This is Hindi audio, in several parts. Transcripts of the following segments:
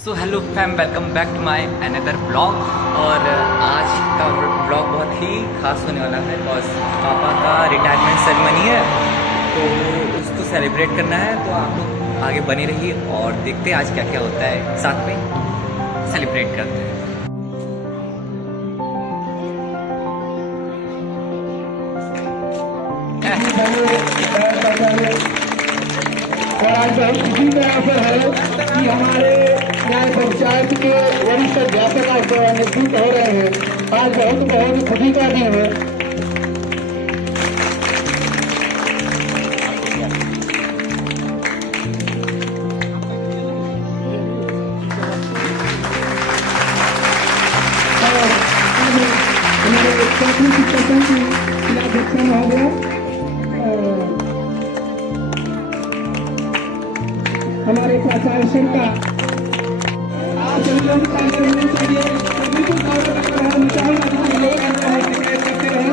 So hello fam, welcome back to my another blog. और आज का ब्लॉग बहुत ही खास होने वाला है बिकॉज पापा का रिटायरमेंट सेरेमनी है, तो उसको सेलिब्रेट करना है। तो आप लोग आगे बने रहिए और देखते हैं आज क्या क्या होता है, साथ में सेलिब्रेट करते हैं। और आज बहुत खुशी का अवसर है कि हमारे न्याय पंचायत के वरिष्ठ अध्यापक आज सेवानिवृत्त हो रहे हैं। आज बहुत खुशी का दिन है। हमारे प्राथमिक शिक्षकों की जिलाध्यक्ष महोदय, हमारे प्राचार्य का आप सभी लोग कार्यक्रम के लिए सभी को गौरव कर रहे हैं, करते रहे।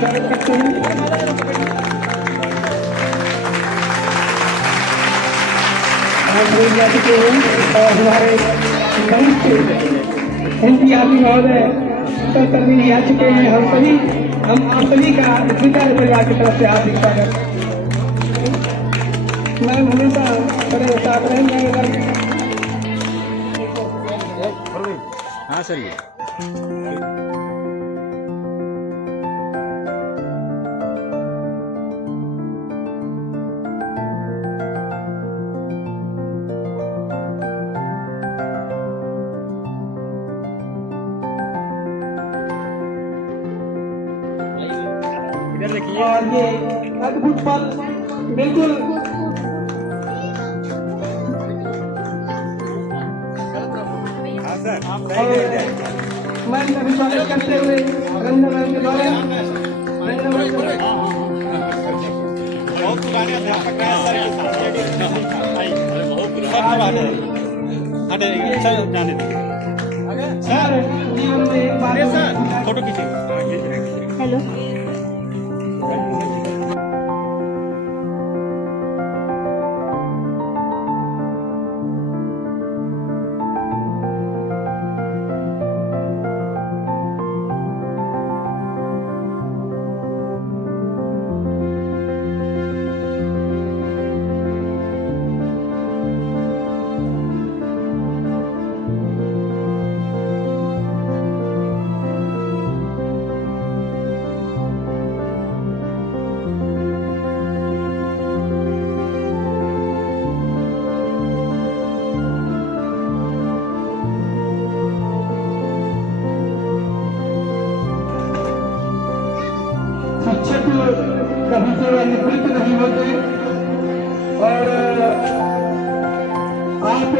स्वागत करते हैं। और हमारे एनटीआरपी महोदय उत्तर आ चुके हैं। हम आप सभी का विद्यालय परिवार की तरफ से हार्दिक स्वागत। मैम हमेशा बड़े साथ रहेंगे। हाँ सर, ये और ये अद्भुत पल बिल्कुल मैं अभिवादन करते हुए रंजन मैम के द्वारा बहुत पुराने अध्यापक हैं सर, जाने दीजिए सर। जीवन में एक बार सर फोटो खींचिए। हेलो, शिक्षक कभी सेवानिवृत्त नहीं होते और आप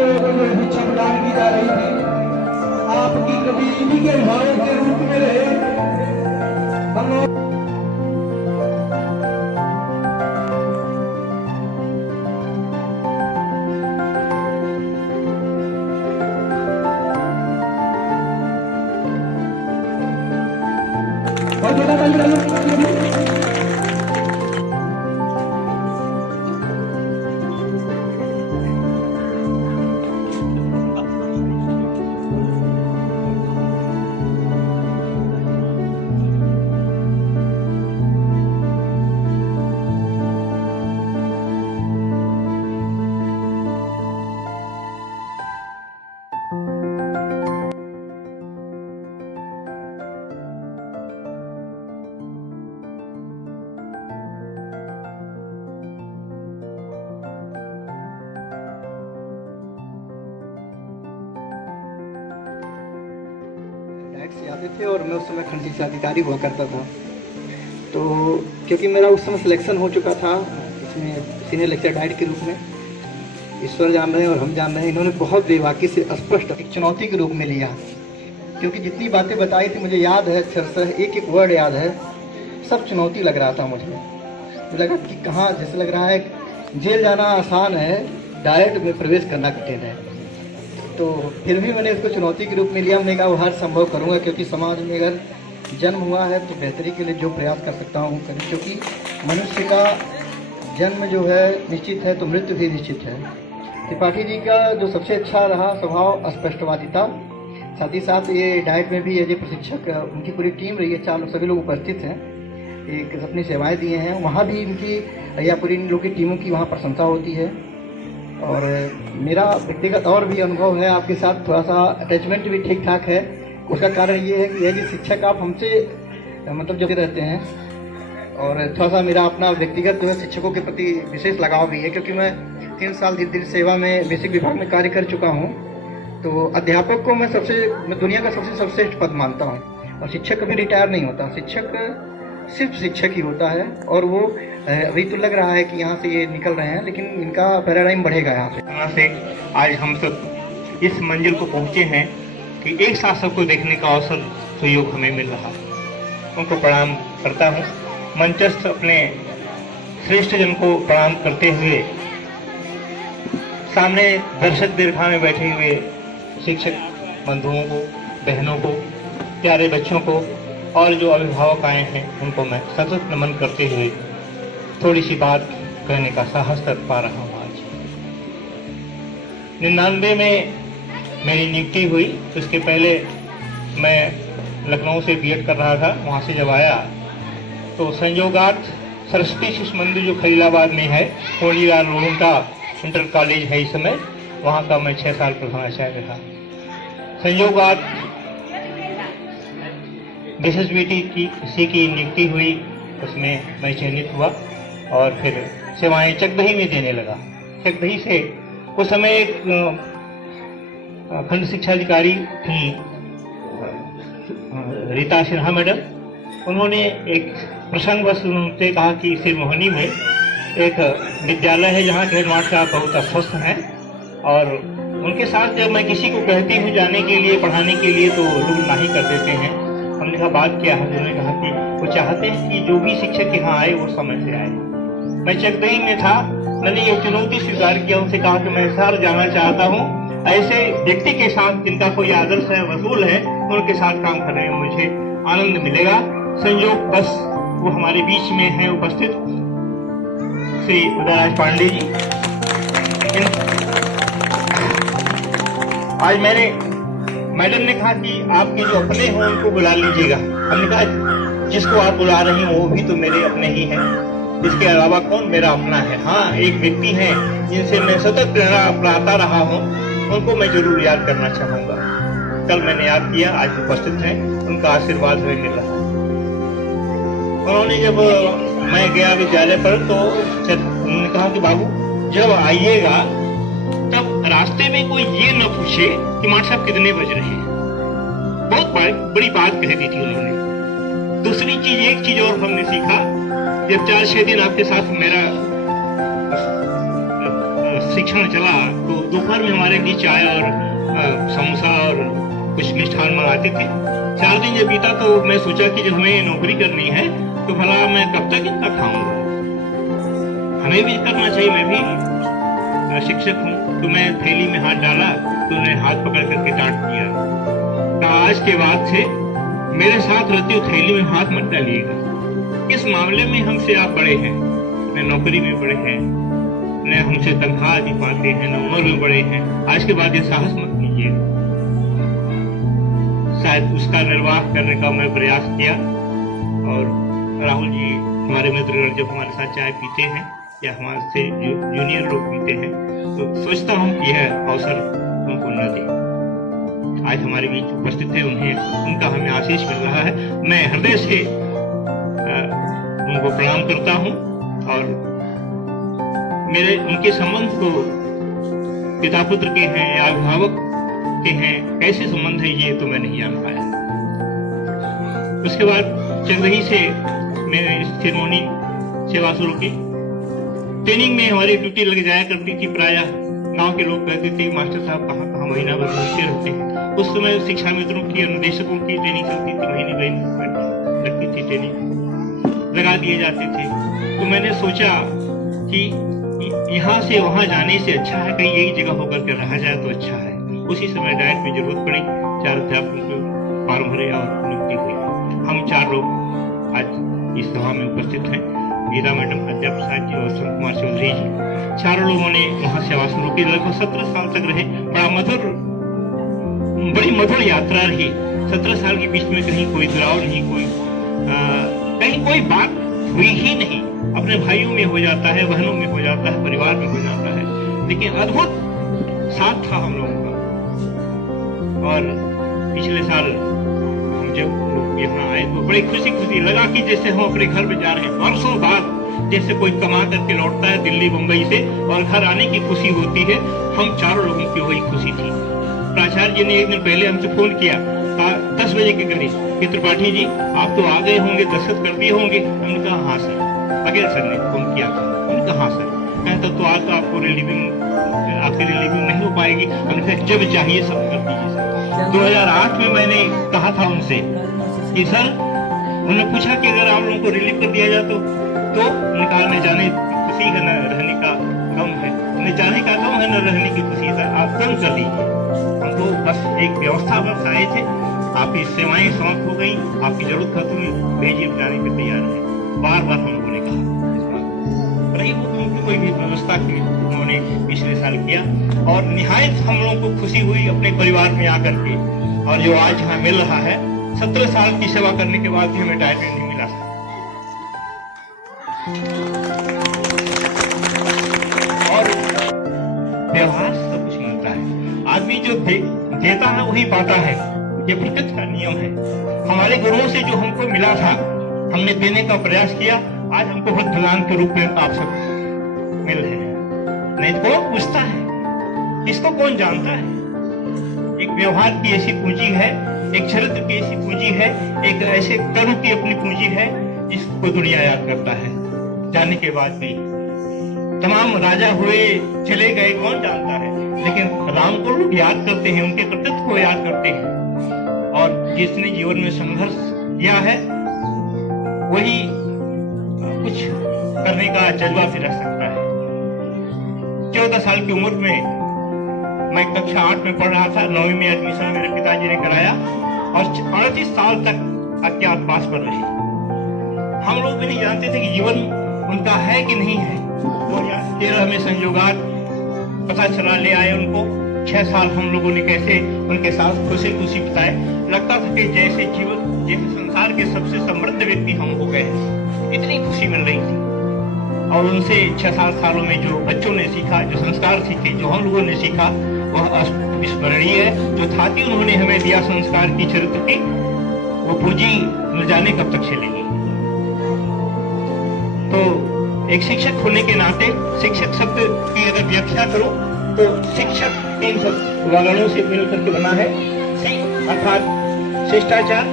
शिक्षा प्रदान की जा रही थी। आपकी कभी इन्हीं के अभिभावक के रूप में रहे। हम लोग बहुत बड़ा बन से आते थे और मैं उस समय खंड शिक्षा अधिकारी हुआ करता था। तो क्योंकि मेरा उस समय सिलेक्शन हो चुका था इसमें सीनियर लेक्चर डाइट के रूप में, ईश्वर जान रहे हैं और हम जान रहे हैं, इन्होंने बहुत बेबाकी से स्पष्ट एक चुनौती के रूप में लिया। क्योंकि जितनी बातें बताई थी मुझे याद है, अक्षरशः एक एक वर्ड याद है। सब चुनौती लग रहा था मुझे लगा कि कहाँ, जैसे लग रहा है जेल जाना आसान है, डायरेक्ट में प्रवेश करना कठिन है। तो फिर भी मैंने इसको चुनौती के रूप में लिया। मैंने कहा वो हर संभव करूँगा, क्योंकि समाज में अगर जन्म हुआ है तो बेहतरी के लिए जो प्रयास कर सकता हूँ करूँ, क्योंकि मनुष्य का जन्म जो है निश्चित है तो मृत्यु भी निश्चित है। त्रिपाठी जी का जो सबसे अच्छा रहा स्वभाव स्पष्टवादिता, साथ ही साथ ये डाइट में भी ये प्रशिक्षक उनकी पूरी टीम रही है, 4 लोग सभी लोग उपस्थित हैं, एक अपनी सेवाएं दिए हैं। वहाँ भी इनकी या पूरी इन लोग की टीमों की वहाँ प्रशंसा होती है। और मेरा व्यक्तिगत और भी अनुभव है आपके साथ, थोड़ा सा अटैचमेंट भी ठीक ठाक है। उसका कारण ये है कि यह शिक्षक आप हमसे मतलब जो रहते हैं, और थोड़ा सा मेरा अपना व्यक्तिगत जो है शिक्षकों के प्रति विशेष लगाव भी है, क्योंकि मैं 3 साल धीरे धीरे सेवा में बेसिक विभाग में कार्य कर चुका हूँ। तो अध्यापक को मैं दुनिया का सबसे सर्वश्रेष्ठ पद मानता हूँ। और शिक्षक कभी रिटायर नहीं होता, शिक्षक सिर्फ शिक्षक ही होता है। और वो अभी तो लग रहा है कि यहाँ से ये निकल रहे हैं, लेकिन इनका पैराडाइम बढ़ेगा यहाँ से। आज हम सब इस मंजिल को पहुँचे हैं कि एक साथ सबको देखने का अवसर सहयोग हमें मिल रहा है। उनको प्रणाम करता हूँ। मंचस्थ अपने श्रेष्ठ जन को प्रणाम करते हुए सामने दर्शक दीर्घा में बैठे हुए शिक्षक बंधुओं को, बहनों को, प्यारे बच्चों को और जो अभिभावक आए हैं उनको मैं सतत नमन करते हुए थोड़ी सी बात कहने का साहस कर पा रहा हूँ। आज 99 में मेरी नियुक्ति हुई। उसके पहले मैं लखनऊ से बीएड कर रहा था। वहाँ से जब आया तो संयोगार्थ सरस्वती शिशु मंदिर जो खलीलाबाद में है, होलीलाल रोहंका इंटर कॉलेज है इस समय, वहाँ का मैं 6 साल प्रधानाचार्य रहा। संयोगार्थ विशेषबीटी की किसी की नियुक्ति हुई, उसमें मैं चयनित हुआ और फिर सेवाएं चकदही में देने लगा। चकदही से उस समय एक खंड शिक्षा अधिकारी थी रीता सिन्हा मैडम। उन्होंने एक प्रसंग बस उनसे कहा कि सिरमोहनी में एक विद्यालय है जहाँ के हेडमास्टर साहब बहुत अस्वस्थ हैं, और उनके साथ जब मैं किसी को कहती हूँ जाने के लिए, पढ़ाने के लिए, तो लोग नहीं कर देते हैं। हमने कहा बात क्या है? उन्होंने कहा कि वो चाहते हैं कि जो भी शिक्षक यहाँ आए वो समय से आए। मैं चकदही में था, मैंने ये चुनौती स्वीकार किया। उनसे कहा कि मैं शहर जाना चाहता हूँ, ऐसे व्यक्ति के साथ जिनका कोई आदर्श है, वसूल है, उनके साथ काम करने में मुझे आनंद मिलेगा। संयोग बस वो हमारे बीच में है उपस्थित श्री उदयराज पांडे जी। आज मैडम ने कहा कि आपके जो अपने हो उनको बुला लीजिएगा। हमने कहा जिसको आप बुला रही हो वो भी तो मेरे अपने ही हैं, इसके अलावा कौन मेरा अपना है? हाँ, एक व्यक्ति है जिनसे मैं सतत प्रेरणा प्राप्त रहा हूँ, उनको मैं जरूर याद करना चाहूंगा। कल मैंने याद किया, आज उपस्थित हैं, उनका आशीर्वाद हमें मिल रहा है। उन्होंने जब मैं गया विद्यालय पर तो उन्होंने कहा कि बाबू जब आइएगा तब रास्ते में कोई ये न पूछे कि मास्टर साहब कितने बज रहे हैं। बहुत बड़ी बात कह दी थी उन्होंने। दूसरी चीज, एक चीज और हमने सीखा, जब 4-6 दिन आपके साथ मेरा शिक्षण चला तो दोपहर में हमारे लिए चाय और समोसा और कुछ मिष्ठान मंगाते थे। 4 दिन जब बीता तो मैं सोचा कि जब हमें नौकरी करनी है तो भला मैं कब तक इतना खाऊंगा, हमें भी करना चाहिए। मैं भी शिक्षक हूँ। तो मैं थैली में हाथ डाला तो उन्हें हाथ पकड़ करके डांट दिया। कहा आज के बाद से मेरे साथ रहते हो थैली में हाथ मत डालिएगा। इस मामले में हमसे आप बड़े हैं, न नौकरी में बड़े हैं, न हमसे तनख्वाह भी पाते हैं, न उम्र में बड़े हैं। आज के बाद ये साहस मत कीजिए। शायद उसका निर्वाह करने का मैं प्रयास किया। और राहुल जी हमारे मित्रगण जब हमारे साथ चाय पीते हैं या हमारे से जूनियर लोग पीते हैं तो सोचता हूँ कि यह अवसर उनको न दे। आज हमारे बीच उपस्थित है, उनका हमें आशीष मिल रहा है। मैं हृदय से उनको प्रणाम करता हूँ। और मेरे उनके संबंध को पिता पुत्र के हैं या अभिभावक के हैं, कैसे संबंध है ये तो मैं नहीं जान पाया। उसके बाद चकदही से मैंने सेरेमनी सेवा शुरू की। ट्रेनिंग में हमारी ड्यूटी लग जाया करती थी। प्रायः गांव के लोग कहते थे मास्टर साहब कहाँ महीना भर घूमते रहते हैं। उस समय शिक्षा मित्रों की, अनुदेशकों की ट्रेनिंग चलती थी, महीने लगती थी ट्रेनिंग। लगा दिए जाते थे। तो मैंने सोचा कि यहाँ से वहाँ जाने से अच्छा है कहीं एक जगह होकर के रहा जाए तो अच्छा है। उसी समय डाइट में जरूरत पड़ी, 4 अध्यापकों को फॉर्म भरे और नियुक्ति हुई। हम 4 लोग आज इस सभा में उपस्थित हैं। गीता मैडम, अध्यापक साहब जी और संत कुमार चौधरी जी, चारों लोगों ने वहाँ सेवा शुरू की। लगभग 17 साल तक रहे। बड़ी मधुर यात्रा रही। 17 साल के बीच में कहीं कोई दुराव नहीं, कहीं कोई बात हुई ही नहीं। अपने भाइयों में हो जाता है, बहनों में हो जाता है, परिवार में हो जाता है, लेकिन अद्भुत साथ था हम लोगों का। और पिछले साल हम जब यहाँ आए तो बड़ी खुशी लगा कि जैसे हम अपने घर में जा रहे हैं। वर्षों बाद जैसे कोई कमा करके लौटता है दिल्ली मुंबई से और घर आने की खुशी होती है, हम चारों लोगों की वही खुशी थी। प्राचार्य जी ने एक दिन पहले हमसे फोन किया 10 बजे के करीब कि त्रिपाठी जी आप तो आ गए होंगे, दस्तखत कर दिए होंगे। हमने कहा हाँ सर। अगेन सर ने फोन किया था, हमने कहा हाँ सर। कहता तो आज तो आपकी रिलीविंग नहीं हो पाएगी। हमने कहा जब चाहिए सब कर दीजिए सर। 2008 में मैंने कहा था उनसे कि सर, उन्होंने पूछा कि अगर आप लोगों को रिलीव कर दिया जाए तो उन्होंने कहा न जाने खुशी है न रहने का गम है, न जाने का गम है न रहने की खुशी है। सर आप कम कर दीजिए। हम तो बस एक व्यवस्था बस आए थे, आपकी सेवाएं समाप्त हो गई, आपकी जरूरत खत्म हुई, भेजिए जाने पे तैयार है। बार बार हम लोगों ने कहा रही उनकी कोई भी व्यवस्था की उन्होंने पिछले साल किया और निहायत हम लोगों को खुशी हुई अपने परिवार में आकर के। और जो आज यहाँ मिल रहा है, 17 साल की सेवा करने के बाद भी हमें डायरेक्ट नहीं मिला। और व्यवहार सब कुछ मिलता है। आदमी जो देता है वही पाता है, ये प्रकृति का नियम है। हमारे गुरुओं से जो हमको मिला था, हमने देने का प्रयास किया। आज हमको वरदान के रूप में आप सब मिल रहे हैं। नहीं तो कौन पूछता है, इसको कौन जानता है? एक व्यवहार की ऐसी पूंजी है, एक चरित्र की ऐसी पूंजी है, एक ऐसे कर्म की अपनी पूंजी है जिसको दुनिया याद करता है। जाने के बाद भी तमाम राजा हुए चले गए, कौन जानता है, लेकिन राम को लोग याद करते हैं, उनके कर्तृत्व को याद करते हैं। और जिसने जीवन में संघर्ष किया है वही कुछ करने का जज्बा भी रख सकता है। 14 साल की उम्र में मैं कक्षा 8 में पढ़ रहा था। 9वीं में एडमिशन मेरे पिताजी ने कराया और 38 साल तक अज्ञातवास पर रहे। हम लोग भी नहीं जानते थे कि जीवन उनका है कि नहीं है। 2013 में संयोगात पता चला, ले आए उनको। 6 साल हम लोगों ने कैसे उनके साथ खुशी बिताए। लगता था कि जैसे संसार के सबसे समृद्ध व्यक्ति हम हो गए। इतनी खुशी मिल रही थी। और उनसे 6-7 सालों में जो बच्चों ने सीखा, जो संस्कार सीखे, जो हम लोगों ने सीखा, वह अविस्मरणीय है। जो थाती उन्होंने हमें दिया संस्कार की, चरित्र की, वो पूंजी न जाने कब तक चलेगी। तो एक शिक्षक होने के नाते शिक्षक शब्द की अगर व्याख्या करो तो शिक्षक 3 वर्णों से मिलकर के बना है। अर्थात शिष्टाचार,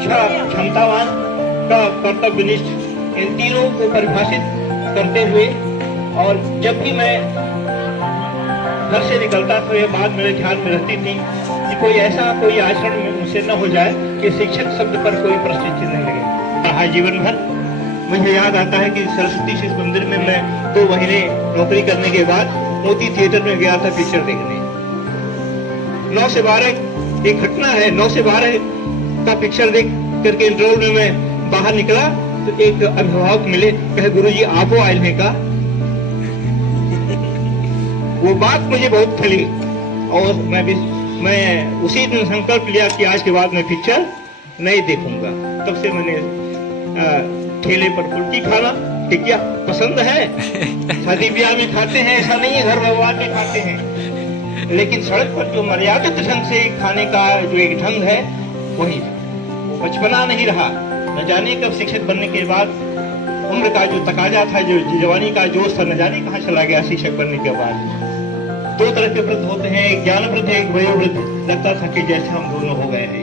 क्षमतावान का कर्तव्यनिष्ठ, इन तीनों को परिभाषित करते हुए। और जब भी मैं घर से निकलता था यह बात मेरे ध्यान में रहती थी कि कोई आचरण मुझसे न हो जाए कि शिक्षक शब्द पर कोई प्रश्न चिन्ह लगे। रहा जीवन भर। मुझे याद आता है कि सरस्वती शिशु मंदिर में मैं 2 महीने नौकरी करने के बाद मोती थिएटर में गया था पिक्चर देखने। 9 से 12 एक घटना है। 9 से 12 का पिक्चर देख करके इंटरवल में मैं बाहर निकला तो एक अभिभावक मिले, कहे गुरुजी आपो आयल है का। वो बात मुझे बहुत खली और मैं उसी दिन संकल्प लिया कि आज के बाद मैं पिक्चर नहीं देखूंगा। तब से मैंने ठेले पर फुल्की खाना कि क्या पसंद है, शादी ब्याह में खाते हैं, ऐसा नहीं है घर व्यवहार में खाते हैं, लेकिन सड़क पर जो मर्यादित ढंग से खाने का जो एक ढंग है वही बचपना नहीं रहा। न जाने कब शिक्षक बनने के बाद उम्र का जो तकाजा था, जो जवानी का जोश था, न जाने कहाँ चला गया शिक्षक बनने के बाद। 2 तरह के वृद्ध होते हैं, एक ज्ञान वृद्ध, एक वयोवृद्ध। लगता था कि जैसे हम दोनों हो गए हैं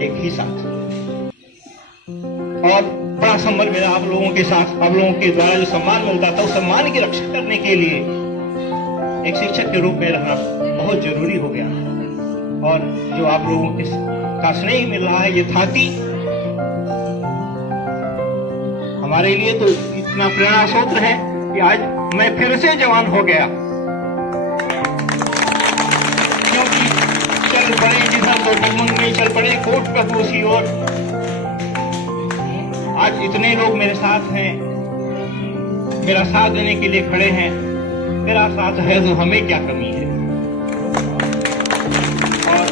एक ही साथ। और बड़ा संबंध मेरा आप लोगों के साथ, आप लोगों के द्वारा जो सम्मान मिलता था उस सम्मान की रक्षा करने के लिए एक शिक्षक के रूप में रहना बहुत जरूरी हो गया। और जो आप लोगों का स्नेह मिल रहा है, ये थाती हमारे लिए तो इतना प्रेरणा स्रोत है कि आज मैं फिर से जवान हो गया, क्योंकि चल पड़े जिधर तो टिमन में चल पड़े कोट प्रभु उसी ओर। आज इतने लोग मेरे साथ हैं, मेरा साथ देने के लिए खड़े हैं। मेरा साथ है तो हमें क्या कमी है। और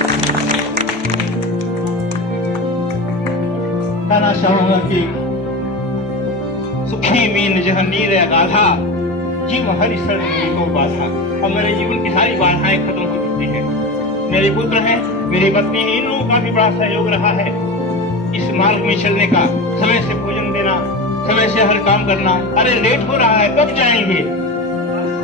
कहना चाहूंगा कि सुखी मीन जह नीर गाधा जीव हरि शरण को बाधा। और मेरे जीवन की सारी बाधाएं खत्म हो चुकी है। मेरे पुत्र हैं, मेरी पत्नी है, इन लोगों का भी बड़ा सहयोग रहा है इस मार्ग में चलने का। समय से भोजन देना, समय से हर काम करना। अरे लेट हो रहा है, कब जाएंगे?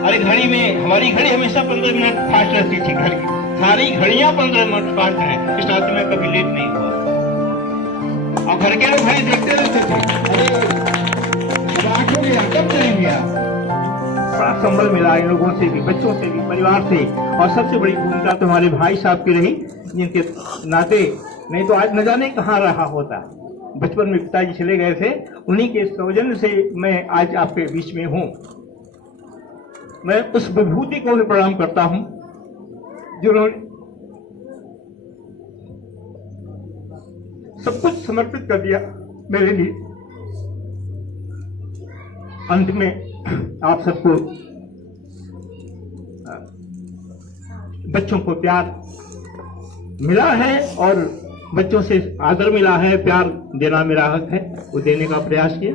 अरे घड़ी में, हमारी घड़ी हमेशा 15 मिनट फास्ट रहती थी। घर की सारी घड़ियां 15 मिनट फास्ट हैं। इस रात में कभी लेट नहीं हुआ। और घर के लोग घड़ी देखते रहते थे, अरे रात हो गया, कब जाएंगे आप? बड़ा संबल मिला इन लोगों से भी, बच्चों से भी, परिवार से। और सबसे बड़ी भूमिका तो हमारे भाई साहब की रही, जिनके नाते नहीं तो आज न जाने कहाँ रहा होता। बचपन में पिताजी चले गए थे, उन्हीं के सौजन्य से मैं आज आपके बीच में हूँ। मैं उस विभूति को भी प्रणाम करता हूँ जिन्होंने सब कुछ समर्पित कर दिया मेरे लिए। अंत में आप सबको बच्चों को प्यार मिला है और बच्चों से आदर मिला है, प्यार देना मेरा हक है, वो देने का प्रयास किया।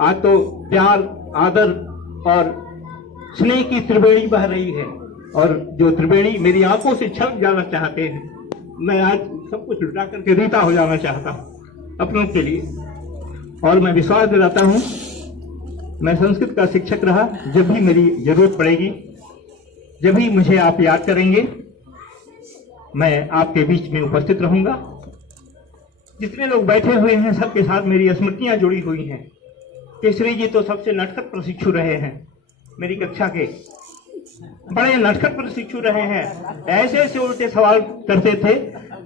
आज तो प्यार, आदर और स्नेह की त्रिवेणी बह रही है, और जो त्रिवेणी मेरी आंखों से छलक जाना चाहते हैं, मैं आज सब कुछ लुटा करके रीता हो जाना चाहता हूँ अपनों के लिए। और मैं विश्वास दिलाता हूँ, मैं संस्कृत का शिक्षक रहा। जब भी मेरी जरूरत पड़ेगी, जब भी मुझे आप याद करेंगे, मैं आपके बीच में उपस्थित रहूंगा। जितने लोग बैठे हुए हैं सबके साथ मेरी स्मृतियां जुड़ी हुई हैं। केसरी जी तो सबसे नटखट प्रशिक्षु रहे हैं, मेरी कक्षा के बड़े नटखट प्रशिक्षु रहे हैं। ऐसे ऐसे उल्टे सवाल करते थे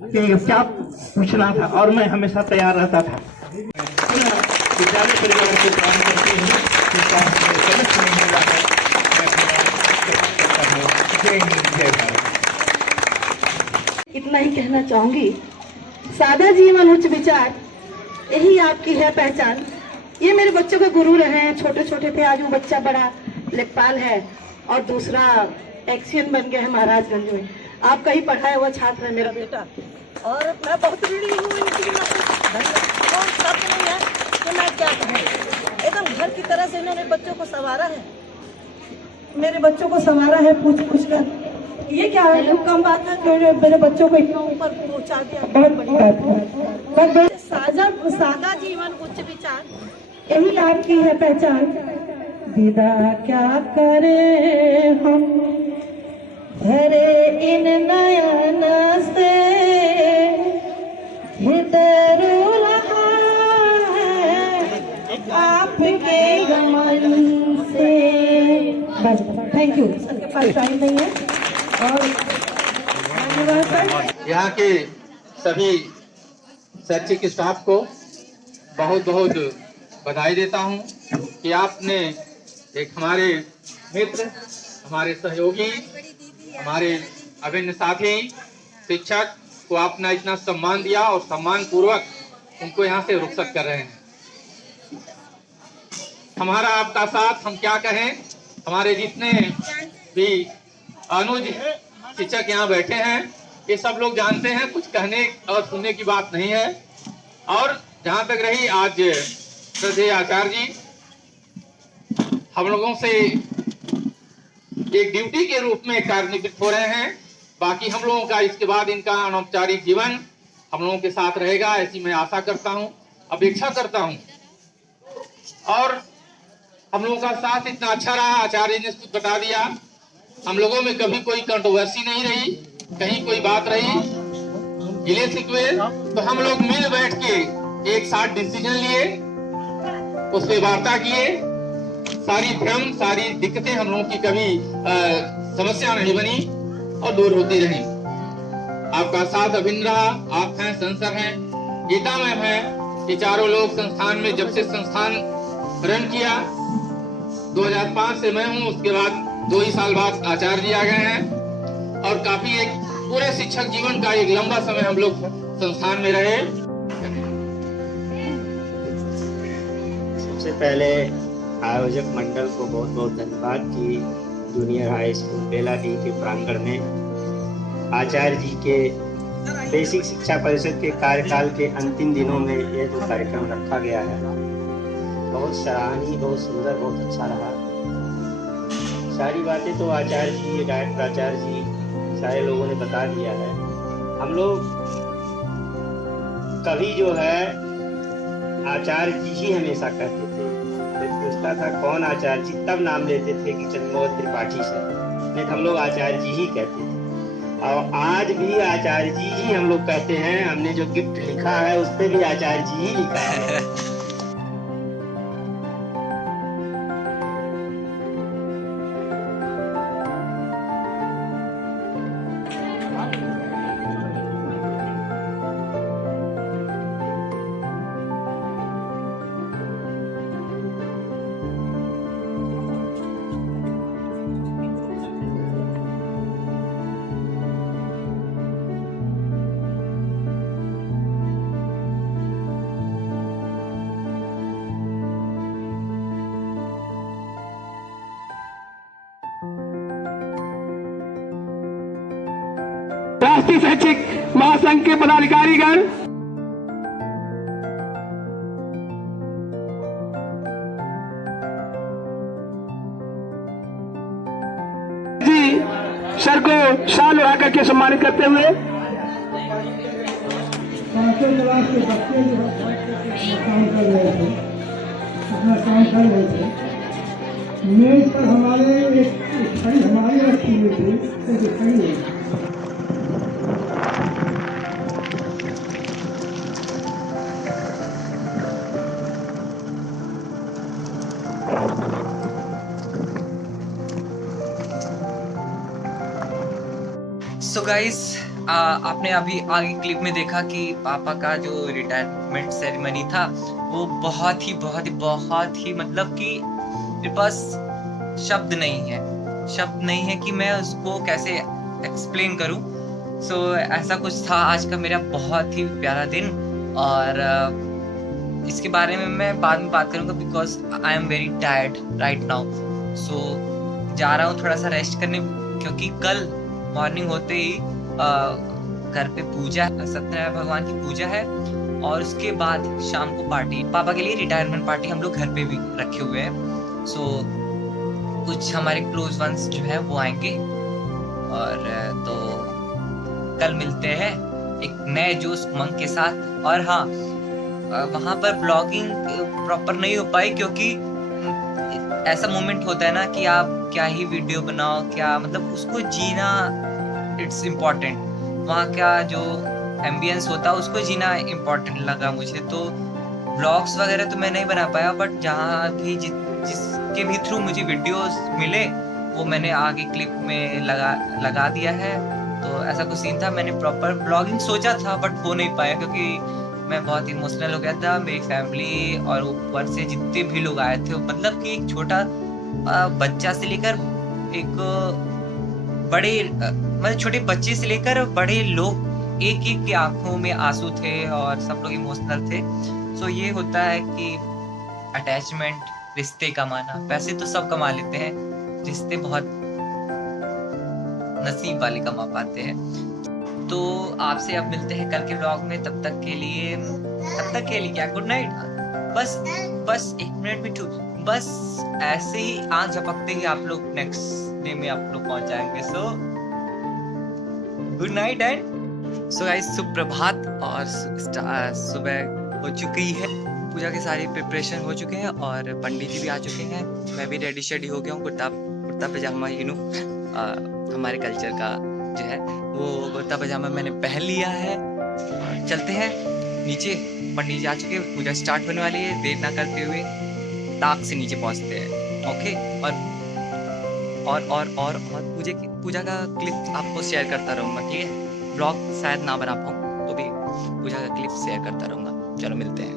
कि क्या पूछना था, और मैं हमेशा तैयार रहता था। विद्यालय परिवार को प्रणाम करते हैं। जय हिंद, जय भारत। इतना ही कहना चाहूंगी, सादा जीवन उच्च विचार, यही आपकी है पहचान। ये मेरे बच्चों के गुरु रहे हैं, छोटे छोटे थे, आज वो बच्चा बड़ा लेखपाल है और दूसरा एक्सियन बन गया है महाराजगंज में। आपका ही पढ़ाया हुआ छात्र है मेरा बेटा, और मैं बहुत ऋणी हूँ इनकी। और शब्द नहीं है कि मैं क्या कहूँ, एकदम घर की तरह से इन्होंने बच्चों को संवारा है, मेरे बच्चों को संवारा है पूछ पूछ कर। ये क्या है, कम बात है कि मेरे बच्चों को इतना ऊपर पहुँचा दिया, बहुत बड़ी बात है। सादा जीवन उच्च विचार, यही आपकी है पहचान। विदा क्या करे हम भरे इन नयन से, हृदय रो रहा है आपके गमन से। Thank you. सबके पास टाइम नहीं है, और धन्यवाद सर। यहाँ के सभी शैक्षिक स्टाफ को बहुत बहुत बधाई देता हूँ कि आपने एक हमारे मित्र, हमारे सहयोगी, हमारे अभिन्न साथी शिक्षक को आपने इतना सम्मान दिया और सम्मान पूर्वक उनको यहाँ से रुखसत कर रहे हैं। हमारा आपका साथ हम क्या कहें, हमारे जितने भी अनुज शिक्षक यहाँ बैठे हैं ये सब लोग जानते हैं, कुछ कहने और सुनने की बात नहीं है। और जहाँ तक रही आज श्रद्धेय आचार्य जी हम लोगों से एक ड्यूटी के रूप में कार्यनिवृत्त हो रहे हैं। बाकी हम लोगों का इसके बाद इनका अनौपचारिक जीवन हम लोगों के साथ रहेगा, ऐसी मैं आशा करता हूं, अपेक्षा करता हूं। और हम लोगों का साथ इतना अच्छा रहा, आचार्य ने खुद बता दिया, हम लोगों में कभी कोई कंट्रोवर्सी नहीं रही, कहीं कोई बात रही गिले शिकवे, तो हम लोग मिल बैठ के एक साथ डिसीजन लिए, उस पर वार्ता किए, सारी भ्रम सारी दिक्कतें हम लोगों की कभी समस्या नहीं बनी और दूर होती रही। आपका साथ अभिन्न रहा, आप हैं, संसर हैं, गीता मैम है, ये चारों लोग संस्थान में जब से संस्थान रन किया 2005 से मैं हूँ, उसके बाद 2 ही साल बाद आचार्य जी आ गए हैं और काफी एक पूरे शिक्षक जीवन का एक लंबा समय हम लोग संस्थान में रहे। सबसे पहले आयोजक मंडल को बहुत बहुत धन्यवाद कि जूनियर हाई स्कूल बेलाडी के प्रांगण में आचार्य जी के बेसिक शिक्षा परिषद के कार्यकाल के अंतिम दिनों में यह जो कार्यक्रम रखा गया है बहुत सराहनीय, बहुत सुंदर, बहुत अच्छा रहा। सारी बातें तो आचार्य जी, डायरेक्टर आचार्य जी, सारे लोगों ने बता दिया है। हम लोग कभी जो है आचार्य जी ही हमेशा कहते थे, कोई पूछता था कौन आचार्य जी, तब नाम लेते थे कि चंद्रमोहन त्रिपाठी से, नहीं हम लोग आचार्य जी ही कहते थे। और आज भी आचार्य जी ही हम लोग कहते हैं। हमने जो गिफ्ट लिखा है उस पर भी आचार्य जी ही लिखा है। राष्ट्रीय शैक्षिक महासंघ के पदाधिकारीगण, जी सर को शाल उड़ा करके सम्मानित करते हुए क्लास के बच्चे जो काम कर रहे थे, अपना काम कर रहे थे, मेज पर हमारे एक छड़ी हमारी रखी हुई थी, एक छड़ी सो गाइस, आपने अभी आगे क्लिप में देखा कि पापा का जो रिटायरमेंट सेरेमनी था वो बहुत ही मतलब कि मेरे पास शब्द नहीं है कि मैं उसको कैसे एक्सप्लेन करूं। सो ऐसा कुछ था आज का मेरा बहुत ही प्यारा दिन, और इसके बारे में मैं बाद में बात करूंगा because I am very tired right now. सो जा रहा हूँ थोड़ा सा रेस्ट करने, क्योंकि कल मॉर्निंग होते ही घर पे पूजा, सत्यनारायण भगवान की पूजा है, और उसके बाद शाम को पार्टी, पापा के लिए रिटायरमेंट पार्टी हम लोग घर पे भी रखे हुए हैं। सो कुछ हमारे क्लोज वंस जो है वो आएंगे, और तो कल मिलते हैं एक नए जोश उमंग के साथ। और हाँ, वहाँ पर ब्लॉगिंग प्रॉपर नहीं हो पाई, क्योंकि ऐसा मोमेंट होता है ना कि आप क्या ही वीडियो बनाओ, क्या मतलब उसको जीना इट्स इम्पॉर्टेंट। वहाँ का जो एम्बियंस होता है उसको जीना इम्पॉर्टेंट लगा मुझे। तो ब्लॉग्स वगैरह तो मैं नहीं बना पाया, बट जहाँ भी जिसके भी थ्रू मुझे वीडियोस मिले वो मैंने आगे क्लिप में लगा दिया है। तो ऐसा कुछ सीन था, मैंने प्रॉपर ब्लॉगिंग सोचा था बट हो नहीं पाया, क्योंकि मैं बहुत इमोशनल हो गया था। मेरी फैमिली और ऊपर से जितने भी लोग आए थे, मतलब कि एक छोटा बच्चा से लेकर एक बड़े, मतलब छोटे बच्चे से लेकर बड़े लोग, एक एक की आंखों में आंसू थे और सब लोग इमोशनल थे। सो ये होता है कि अटैचमेंट, रिश्ते कमाना, पैसे तो सब कमा लेते हैं, रिश्ते बहुत नसीब वाले कमा पाते हैं। तो आपसे अब मिलते हैं कल के व्लॉग में। तब तक के लिए क्या, गुड नाइट। बस 1 मिनट भी बस ऐसे ही आंख झपकते ही आप लोग नेक्स्ट डे में आप लोग पहुंच जाएंगे। So good night and so guys, सुप्रभात। और सुबह हो चुकी है, पूजा के सारे प्रिपरेशन हो चुके हैं और पंडित जी भी आ चुके हैं। मैं भी रेडी शेडी हो गया हूँ, कुर्ता पजामा, हमारे कल्चर का जो है वो कुर्ता पजामा मैंने पहन लिया है। और चलते हैं नीचे, पंडित जी आ चुके हैं, पूजा स्टार्ट होने वाली है। देर ना करते हुए ताक से नीचे पहुंचते हैं। ओके, और पूजा का क्लिप आपको शेयर करता रहूँगा, ठीक है। ब्लॉग शायद ना बना पाऊँ तो भी पूजा का क्लिप शेयर करता रहूँगा। चलो मिलते हैं।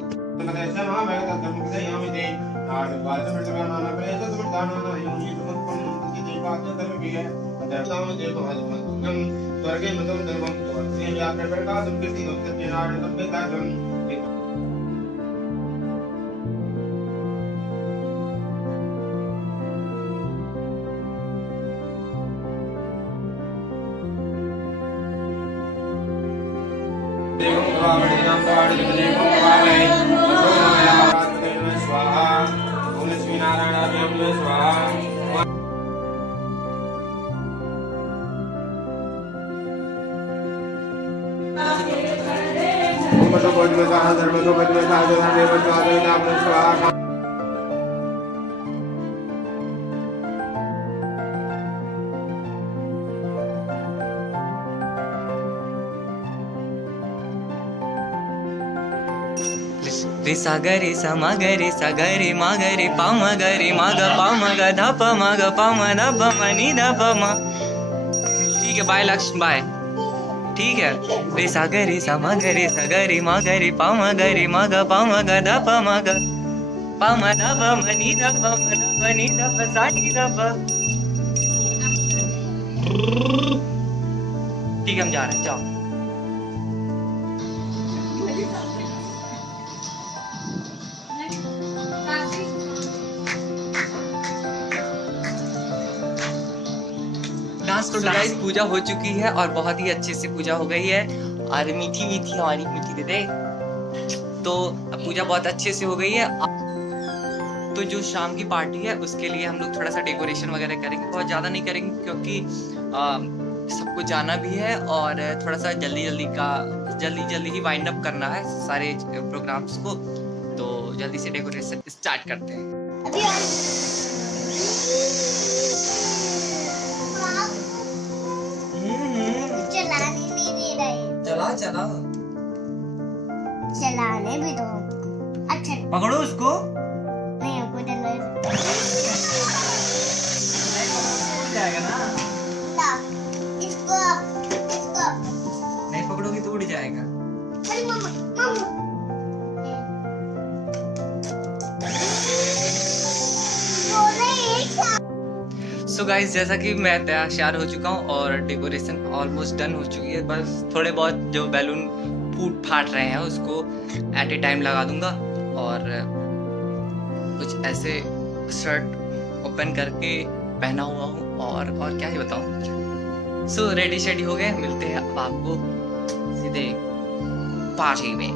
रे सा ग रे सा मा ग रे सा ग रे मा ग रे पा म ग रे मा ग पा म ग ध प म ग पा म ध प म नि ध प म। ठीक है, बाय लक्ष्य, बाय। ठीक है, रे सा ग रे सा मा ग रे सा ग रे मा ग रे पा म ग रे मा ग पा म ग ध प म ग पा म ध प म नि ध प म ध प नि ध प सा नि ध प। ठीक है, हम जा रहे हैं, जाओ। डांस तो गाइस पूजा हो चुकी है और बहुत ही अच्छे से पूजा हो गई है और मीठी मीठी हमारी मीठी दे दे। तो अब पूजा बहुत अच्छे से हो गई है। तो जो शाम की पार्टी है उसके लिए हम लोग थोड़ा सा डेकोरेशन वगैरह करेंगे, बहुत ज़्यादा नहीं करेंगे क्योंकि सबको जाना भी है और थोड़ा सा जल्दी ही वाइंड अप करना है सारे प्रोग्राम्स को। तो जल्दी से डेकोरेशन स्टार्ट करते हैं। चलाने नहीं दे रहे। चला चलाने भी दो। अच्छा पकड़ो उसको। नहीं, हमको डर लग रहा जाएगा ना। ना, इसको नहीं पकड़ोगी तो उड़ जाएगा। अरे मम्मा मम्मा सो गाइस, जैसा कि मैं तैयार हो चुका हूँ और डेकोरेशन ऑलमोस्ट डन हो चुकी है। बस थोड़े बहुत जो बैलून फूट फाट रहे हैं उसको एट ए टाइम लगा दूंगा और कुछ ऐसे शर्ट ओपन करके पहना हुआ हूँ और क्या ही बताऊँ। सो रेडी शेडी हो गए, मिलते हैं अब आपको सीधे पार्टी में।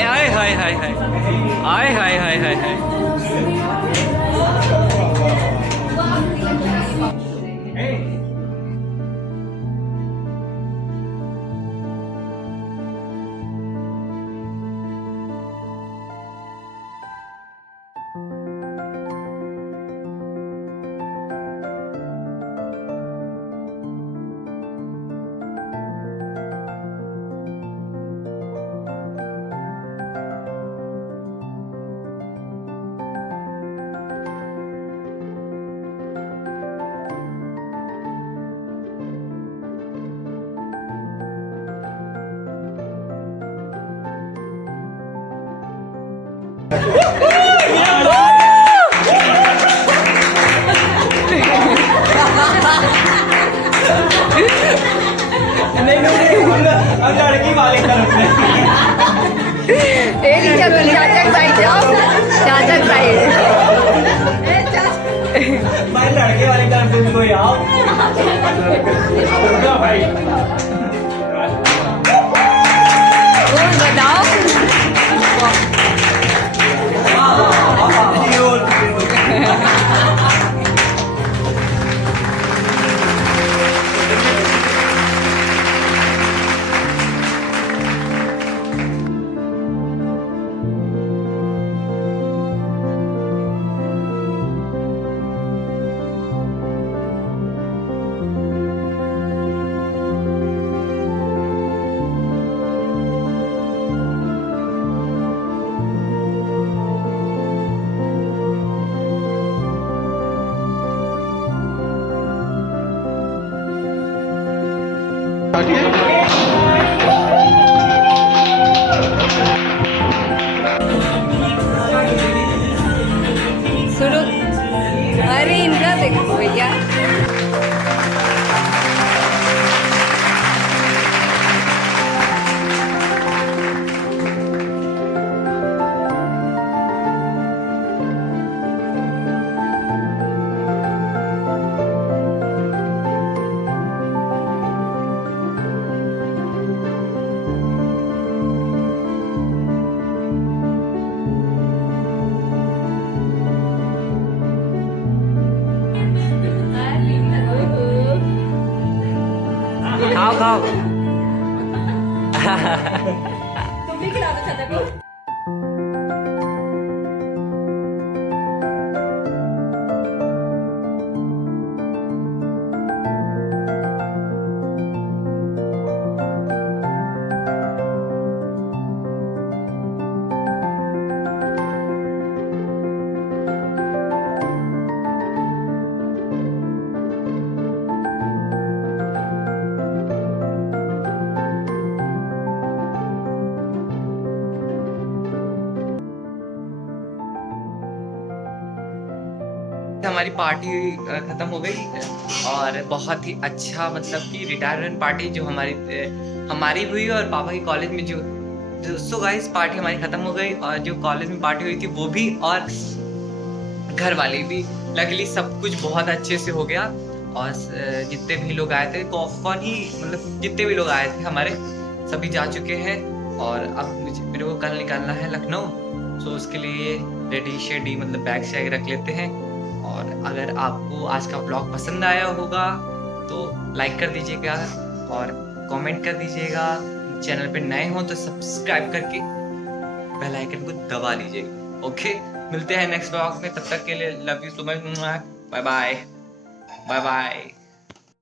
हाय हाय हाय हाय हाय हाय हाय हाय हाय। हम लड़की वाले तरफ से चाचक साइड जाओ, चाचक साइड। मैं लड़के वाली तरफ से कोई आओ भाई बताओ। शुरू। अरे इनका देखो भैया। खाओ खाओ। तुम भी खिला दो चाचा को। हमारी पार्टी खत्म हो गई और बहुत ही अच्छा मतलब कि रिटायरमेंट पार्टी जो हमारी हुई और पापा की कॉलेज में जो सो गाइस पार्टी हमारी खत्म हो गई और जो कॉलेज में पार्टी हुई थी वो भी और घर वाली भी। लकीली सब कुछ बहुत अच्छे से हो गया और जितने भी लोग आए थे कौन ही मतलब जितने भी लोग आए थे हमारे सभी जा चुके हैं और अब मेरे को कल निकालना है लखनऊ। सो उसके लिए रेडी शेडी मतलब बैग शैग रख लेते हैं। और अगर आपको आज का ब्लॉग पसंद आया होगा तो लाइक कर दीजिएगा और कमेंट कर दीजिएगा। चैनल पे नए हो तो सब्सक्राइब करके बेल आइकन को दबा लीजिएगा। ओके, मिलते हैं नेक्स्ट ब्लॉग में, तब तक के लिए love you so much. Bye bye bye bye.